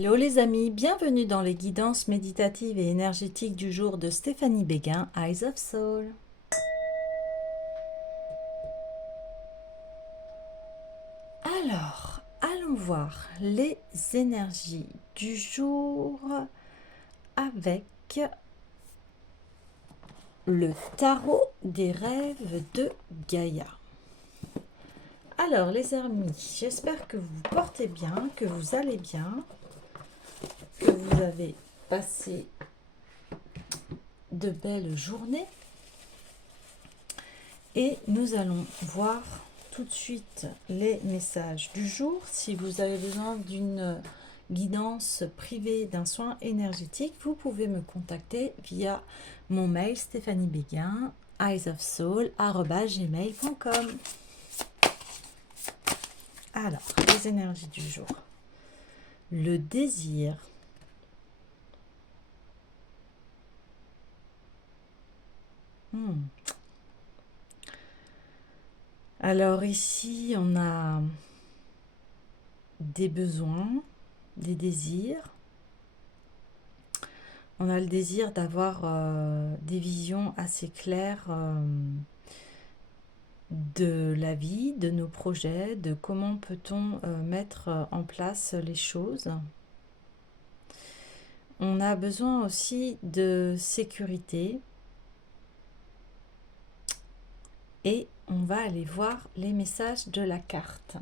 Hello les amis, bienvenue dans les guidances méditatives et énergétiques du jour de Stéphanie Béguin, Eyes of Soul. Alors, allons voir les énergies du jour avec le tarot des rêves de Gaïa. Alors les amis, j'espère que vous vous portez bien, que vous allez bien, que vous avez passé de belles journées. Et nous allons voir tout de suite les messages du jour. Si vous avez besoin d'une guidance privée, d'un soin énergétique, vous pouvez me contacter via mon mail stéphaniebéguin, eyesofsoul@gmail.com. Alors, les énergies du jour. Le désir. Alors ici, on a des besoins, des désirs. On a le désir d'avoir des visions assez claires de la vie, de nos projets, de comment peut-on mettre en place les choses. On a besoin aussi de sécurité. Et on va aller voir les messages de la carte.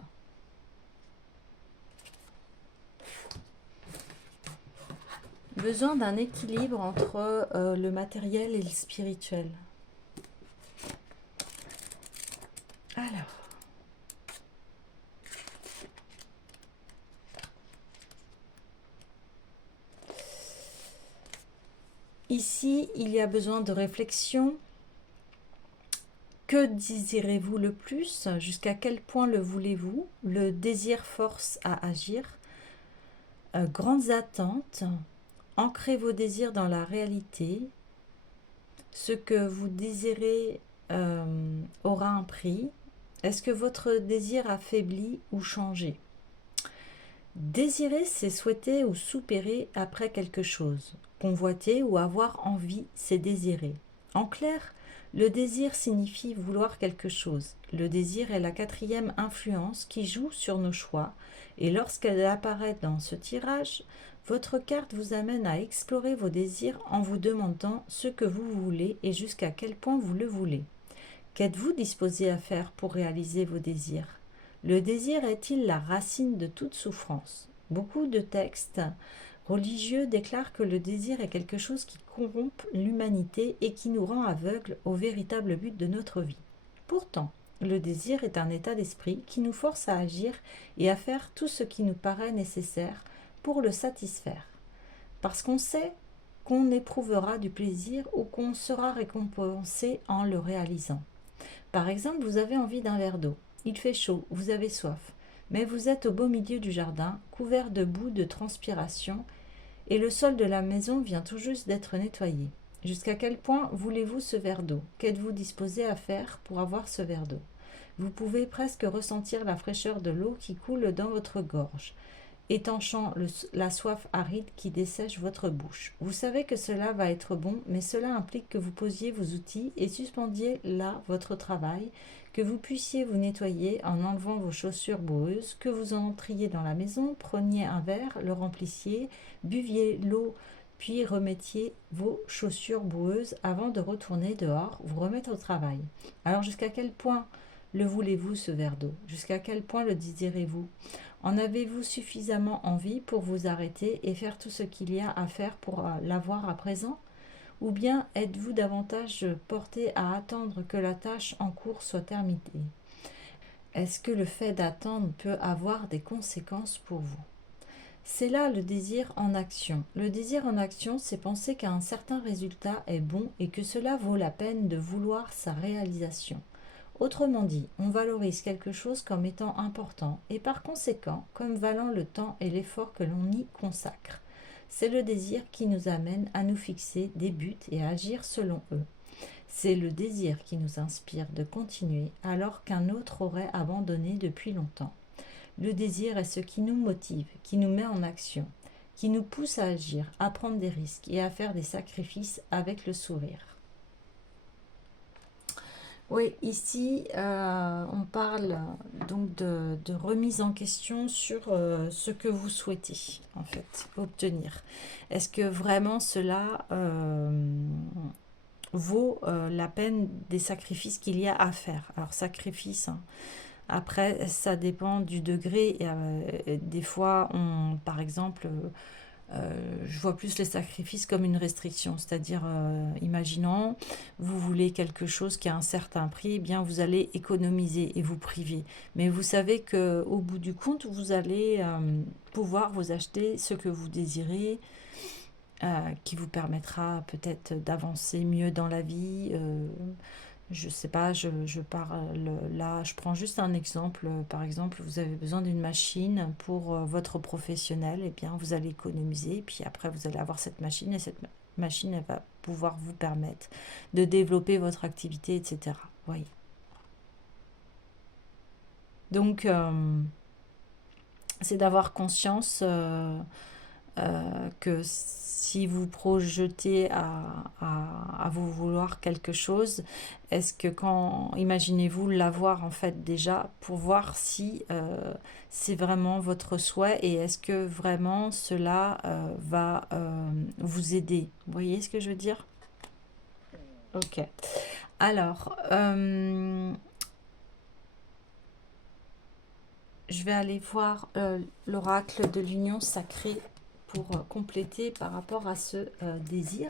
Besoin d'un équilibre entre le matériel et le spirituel. Alors. Ici, il y a besoin de réflexion. Que désirez-vous le plus? Jusqu'à quel point le voulez-vous? Le désir force à agir. Grandes attentes. Ancrez vos désirs dans la réalité. Ce que vous désirez aura un prix. Est-ce que votre désir affaiblit ou changé? Désirer, c'est souhaiter ou soupirer après quelque chose. Convoiter ou avoir envie, c'est désirer. En clair, le désir signifie vouloir quelque chose. Le désir est la quatrième influence qui joue sur nos choix, et lorsqu'elle apparaît dans ce tirage, votre carte vous amène à explorer vos désirs en vous demandant ce que vous voulez et jusqu'à quel point vous le voulez. Qu'êtes-vous disposé à faire pour réaliser vos désirs? Le désir est-il la racine de toute souffrance? Beaucoup de textes religieux déclarent que le désir est quelque chose qui corrompt l'humanité et qui nous rend aveugles au véritable but de notre vie. Pourtant, le désir est un état d'esprit qui nous force à agir et à faire tout ce qui nous paraît nécessaire pour le satisfaire. Parce qu'on sait qu'on éprouvera du plaisir ou qu'on sera récompensé en le réalisant. Par exemple, vous avez envie d'un verre d'eau. Il fait chaud, vous avez soif, mais vous êtes au beau milieu du jardin, couvert de boue, de transpiration, et le sol de la maison vient tout juste d'être nettoyé. Jusqu'à quel point voulez-vous ce verre d'eau? Qu'êtes-vous disposé à faire pour avoir ce verre d'eau? Vous pouvez presque ressentir la fraîcheur de l'eau qui coule dans votre gorge, étanchant la soif aride qui dessèche votre bouche. Vous savez que cela va être bon, mais cela implique que vous posiez vos outils et suspendiez là votre travail, que vous puissiez vous nettoyer en enlevant vos chaussures boueuses, que vous entriez dans la maison, preniez un verre, le remplissiez, buviez l'eau, puis remettiez vos chaussures boueuses avant de retourner dehors, vous remettre au travail. Alors jusqu'à quel point le voulez-vous ce verre d'eau? Jusqu'à quel point le désirez-vous? En avez-vous suffisamment envie pour vous arrêter et faire tout ce qu'il y a à faire pour l'avoir à présent? Ou bien êtes-vous davantage porté à attendre que la tâche en cours soit terminée? Est-ce que le fait d'attendre peut avoir des conséquences pour vous? C'est là le désir en action. Le désir en action, c'est penser qu'un certain résultat est bon et que cela vaut la peine de vouloir sa réalisation. Autrement dit, on valorise quelque chose comme étant important et par conséquent comme valant le temps et l'effort que l'on y consacre. C'est le désir qui nous amène à nous fixer des buts et à agir selon eux. C'est le désir qui nous inspire de continuer alors qu'un autre aurait abandonné depuis longtemps. Le désir est ce qui nous motive, qui nous met en action. qui nous pousse à agir, à prendre des risques et à faire des sacrifices avec le sourire. Oui, ici, on parle donc de remise en question sur ce que vous souhaitez, en fait, obtenir. Est-ce que vraiment cela vaut la peine des sacrifices qu'il y a à faire? Alors, sacrifice, hein. Après, ça dépend du degré. Des fois, par exemple, je vois plus les sacrifices comme une restriction, c'est-à-dire, imaginons, vous voulez quelque chose qui a un certain prix, eh bien vous allez économiser et vous priver. Mais vous savez qu'au bout du compte, vous allez pouvoir vous acheter ce que vous désirez, qui vous permettra peut-être d'avancer mieux dans la vie. Je sais pas, je parle là, je prends juste un exemple. Par exemple, vous avez besoin d'une machine pour votre professionnel, et bien vous allez économiser, puis après vous allez avoir cette machine, et cette machine, elle va pouvoir vous permettre de développer votre activité, etc. Vous voyez. Donc, c'est d'avoir conscience que si vous projetez à vous vouloir quelque chose, est-ce que imaginez-vous l'avoir en fait déjà pour voir si c'est vraiment votre souhait et est-ce que vraiment cela va vous aider. Vous voyez ce que je veux dire? Ok. Alors, je vais aller voir l'oracle de l'union sacrée pour compléter par rapport à ce désir.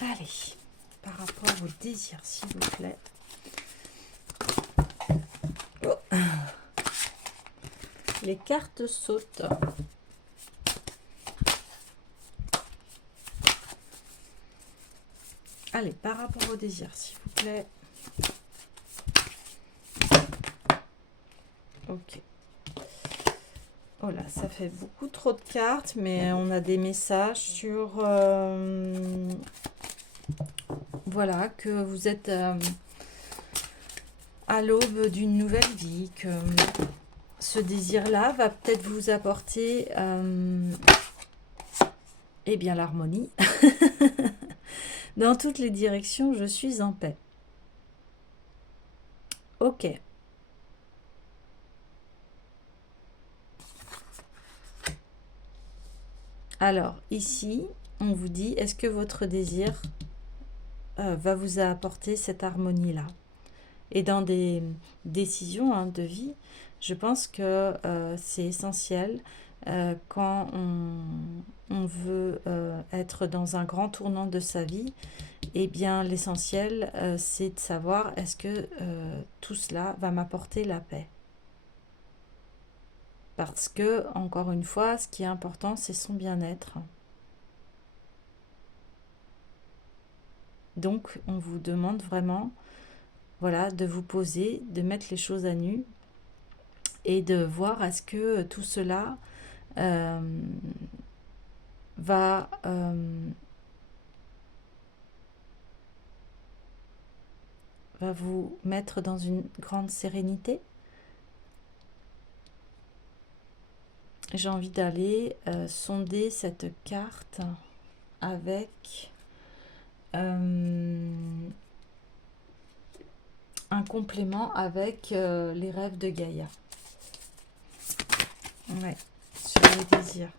Allez, par rapport au désir, s'il vous plaît. Oh. Les cartes sautent. Allez, par rapport au désir, s'il vous plaît. Ok. Oh là, ça fait beaucoup trop de cartes, mais on a des messages sur... voilà, que vous êtes à l'aube d'une nouvelle vie, que ce désir-là va peut-être vous apporter eh bien l'harmonie. Dans toutes les directions, je suis en paix. Ok. Alors, ici, on vous dit, est-ce que votre désir va vous apporter cette harmonie-là? Et dans des décisions de vie, je pense que c'est essentiel quand on veut être dans un grand tournant de sa vie. Eh bien, l'essentiel, c'est de savoir est-ce que tout cela va m'apporter la paix. Parce que, encore une fois, ce qui est important, c'est son bien-être. Donc, on vous demande vraiment, voilà, de vous poser, de mettre les choses à nu et de voir est-ce que tout cela va vous mettre dans une grande sérénité. J'ai envie d'aller sonder cette carte avec un complément avec les rêves de Gaïa. Ouais, sur les désirs.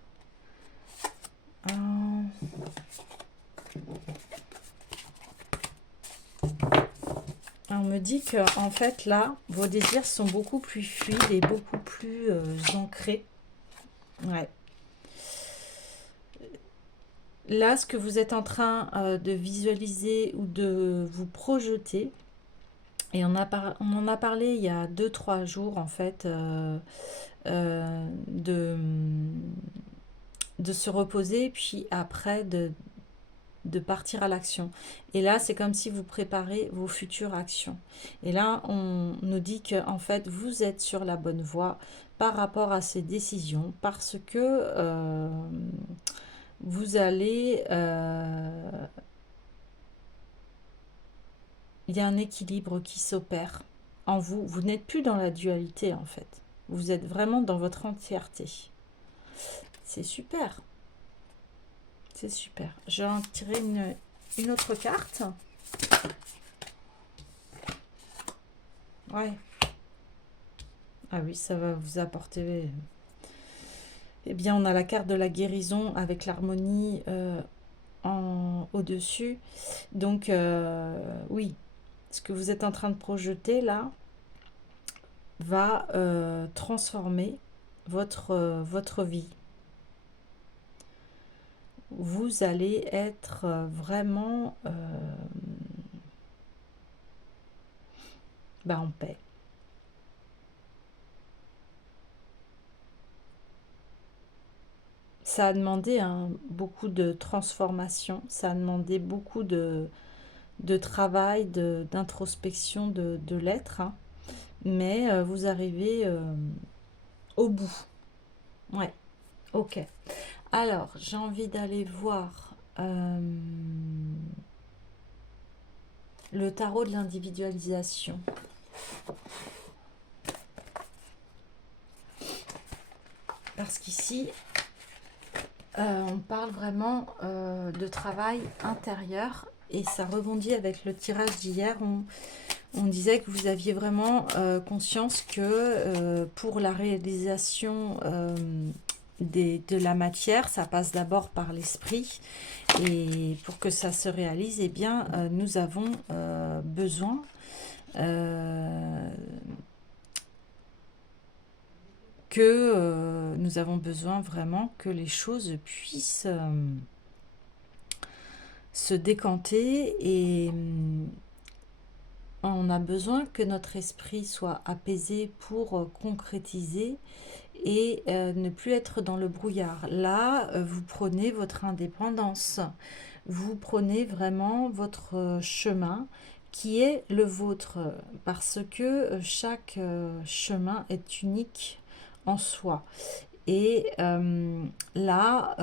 On me dit que en fait là, vos désirs sont beaucoup plus fluides et beaucoup plus ancrés. Ouais. Là, ce que vous êtes en train de visualiser ou de vous projeter, et on en a parlé il y a 2-3 jours en fait, de se reposer, puis après de partir à l'action. Et là, c'est comme si vous préparez vos futures actions. Et là, on nous dit que en fait, vous êtes sur la bonne voie par rapport à ces décisions, parce que vous allez il y a un équilibre qui s'opère en vous. Vous n'êtes plus dans la dualité en fait. Vous êtes vraiment dans votre entièreté. C'est super. C'est super. Je vais en tirer une autre carte. Ouais. Ah oui, ça va vous apporter... Eh bien, on a la carte de la guérison avec l'harmonie au-dessus. Donc, oui, ce que vous êtes en train de projeter là va transformer votre vie. Vous allez être vraiment en paix. Ça a demandé beaucoup de transformation, ça a demandé beaucoup de travail, d'introspection de l'être, hein. Mais vous arrivez au bout. Ouais, ok. Alors, j'ai envie d'aller voir le tarot de l'individualisation. Parce qu'ici, on parle vraiment de travail intérieur et ça rebondit avec le tirage d'hier. On disait que vous aviez vraiment conscience que pour la réalisation de la matière, ça passe d'abord par l'esprit. Et pour que ça se réalise, eh bien, nous avons besoin nous avons besoin vraiment que les choses puissent se décanter et on a besoin que notre esprit soit apaisé pour concrétiser et ne plus être dans le brouillard. Là, vous prenez votre indépendance, vous prenez vraiment votre chemin qui est le vôtre parce que chaque chemin est unique en soi. Et là,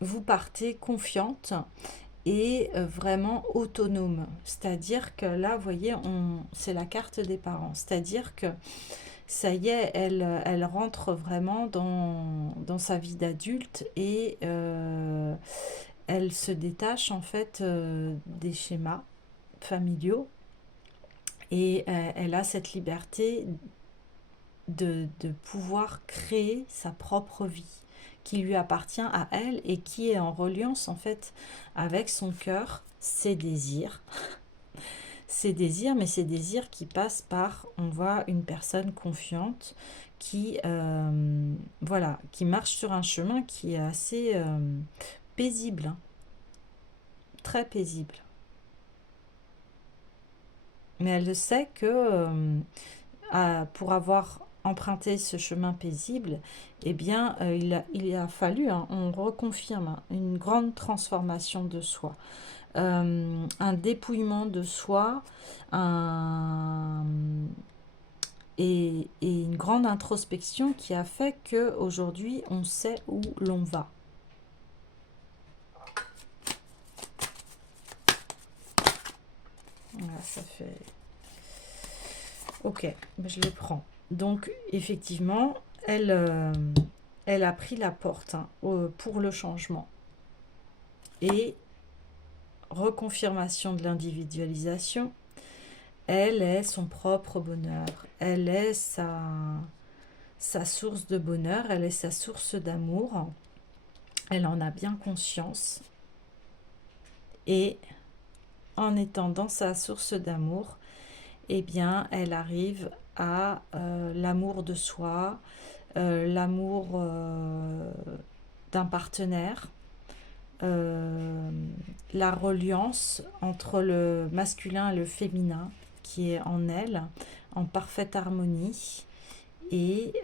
vous partez confiante et vraiment autonome. C'est-à-dire que là, vous voyez, c'est la carte des parents. C'est-à-dire que ça y est, elle rentre vraiment dans sa vie d'adulte et elle se détache en fait des schémas familiaux et elle a cette liberté de pouvoir créer sa propre vie qui lui appartient à elle et qui est en reliance en fait avec son cœur, ses désirs, mais ces désirs qui passent par, on voit une personne confiante qui voilà, qui marche sur un chemin qui est assez paisible, hein, très paisible. Mais elle sait que pour avoir emprunté ce chemin paisible, eh bien, il a fallu, hein, on reconfirme, hein, une grande transformation de soi, un dépouillement de soi, et une grande introspection qui a fait qu'aujourd'hui, on sait où l'on va. Voilà, ça fait... Ok, je le prends. Donc, effectivement, elle a pris la porte, hein, pour le changement. Et reconfirmation de l'individualisation, elle est son propre bonheur. Elle est sa source de bonheur, elle est sa source d'amour. Elle en a bien conscience. Et en étant dans sa source d'amour, eh bien, elle arrive à l'amour de soi, l'amour d'un partenaire, la reliance entre le masculin et le féminin qui est en elle, en parfaite harmonie. Et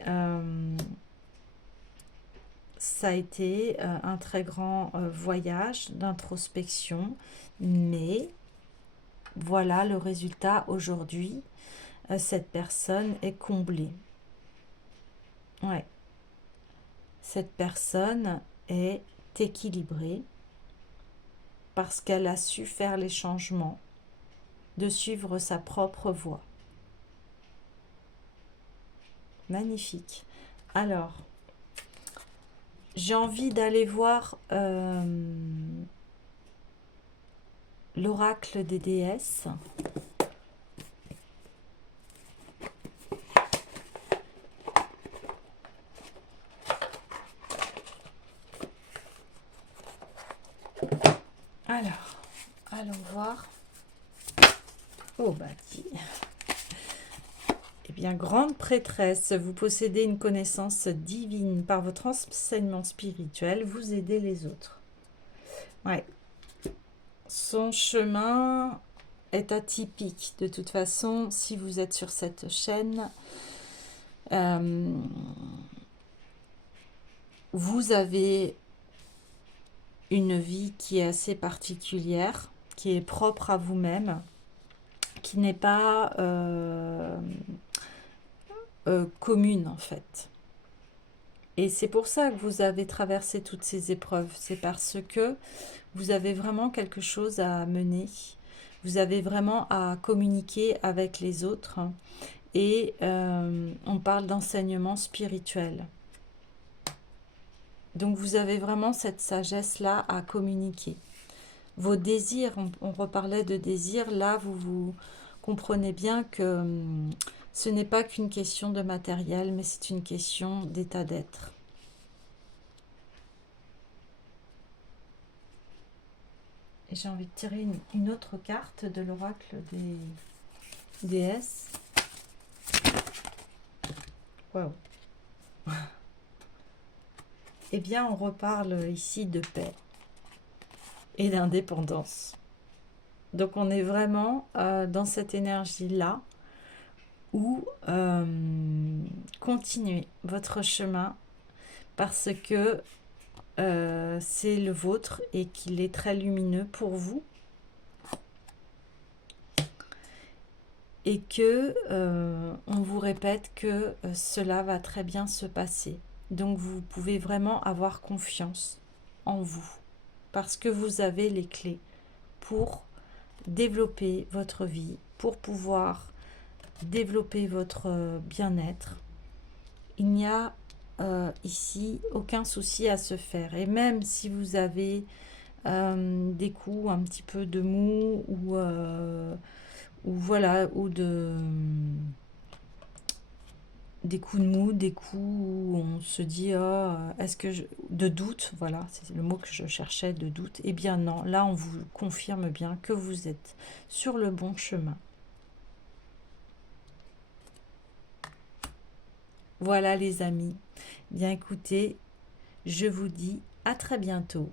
ça a été un très grand voyage d'introspection, mais voilà le résultat aujourd'hui. Cette personne est comblée. Ouais. Cette personne est équilibrée. parce qu'elle a su faire les changements, de suivre sa propre voie. Magnifique. Alors, j'ai envie d'aller voir l'oracle des déesses. Alors, allons voir. Oh, bah, eh bien, grande prêtresse, vous possédez une connaissance divine. Par votre enseignement spirituel, vous aidez les autres. Ouais. Son chemin est atypique. De toute façon, si vous êtes sur cette chaîne, vous avez une vie qui est assez particulière, qui est propre à vous-même, qui n'est pas commune en fait. Et c'est pour ça que vous avez traversé toutes ces épreuves. C'est parce que vous avez vraiment quelque chose à mener. Vous avez vraiment à communiquer avec les autres. Et on parle d'enseignement spirituel. Donc vous avez vraiment cette sagesse-là à communiquer. Vos désirs, on reparlait de désirs, là vous comprenez bien que ce n'est pas qu'une question de matériel, mais c'est une question d'état d'être. Et j'ai envie de tirer une autre carte de l'oracle des déesses. Waouh. Eh bien, on reparle ici de paix et d'indépendance. Donc, on est vraiment dans cette énergie-là où continuez votre chemin parce que c'est le vôtre et qu'il est très lumineux pour vous. Et que on vous répète que cela va très bien se passer. Donc vous pouvez vraiment avoir confiance en vous parce que vous avez les clés pour développer votre vie, pour pouvoir développer votre bien-être. Il n'y a ici aucun souci à se faire. Et même si vous avez des coups un petit peu de mou ou voilà, ou des coups de mou, des coups où on se dit oh, est-ce que de doute, voilà, c'est le mot que je cherchais, de doute. Eh bien non, là on vous confirme bien que vous êtes sur le bon chemin. Voilà les amis. Bien écoutez, je vous dis à très bientôt.